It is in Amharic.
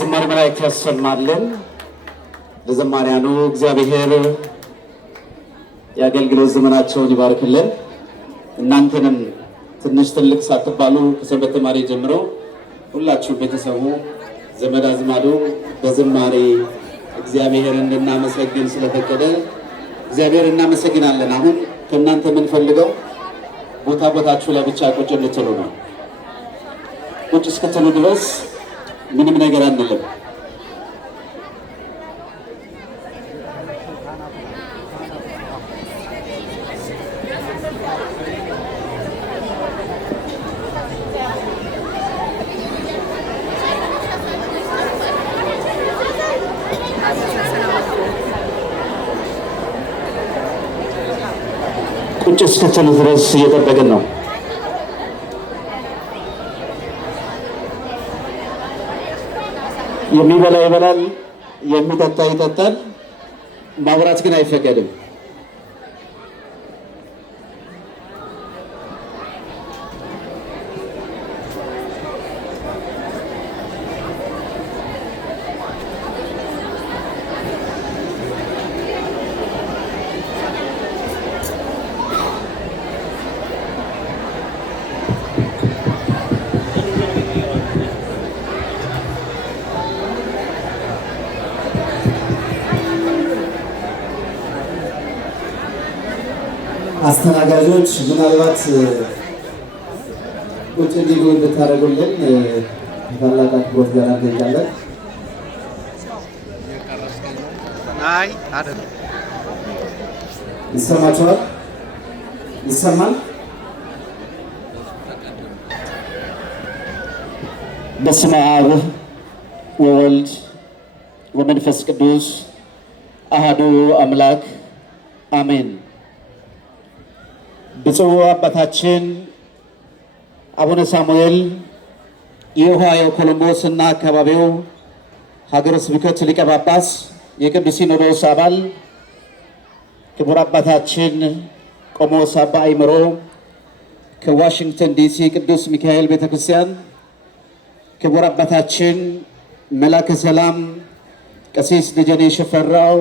ዝማሬ መላእክት ያሰማልን። ለዘማሪያኑ እግዚአብሔር የአገልግሎት ዘመናቸውን ይባርክልን። እናንተንም ትንሽ ትልቅ ሳትባሉ ከሰንበት ተማሪ ጀምሮ ሁላችሁ ቤተሰቡ ዘመድ አዝማዱ በዝማሬ እግዚአብሔርን እንድናመሰግን ስለፈቀደ እግዚአብሔር እናመሰግናለን። አሁን ከእናንተ የምንፈልገው ቦታችሁ ላይ ብቻ ቁጭ እንድትሉ ነው። ቁጭ እስክትሉ ድረስ ምንም ነገር አንልም። ቁጭ እስክትሉ ድረስ እየጠበቅን ነው። የሚበላ ይበላል፣ የሚጠጣ ይጠጣል። ማውራት ግን አይፈቀድም። አስተናጋጆች ምናልባት ቁጭ እንዲሉ እንድታደርጉልን ታላቅ አክብሮት ጋር እንጠይቃለን። ይሰማችኋል? ይሰማል? በስመ አብ ወወልድ ወመንፈስ ቅዱስ አሐዱ አምላክ አሜን። ብፁዕ አባታችን አቡነ ሳሙኤል የኦሃዮ ኮሎምቦስ እና አካባቢው ሀገረ ስብከት ሊቀ ጳጳስ፣ የቅዱስ ሲኖዶስ አባል፣ ክቡር አባታችን ቆሞስ አባ አይምሮ ከዋሽንግተን ዲሲ ቅዱስ ሚካኤል ቤተክርስቲያን፣ ክቡር አባታችን መላከ ሰላም ቀሲስ ደጀኔ ሽፈራው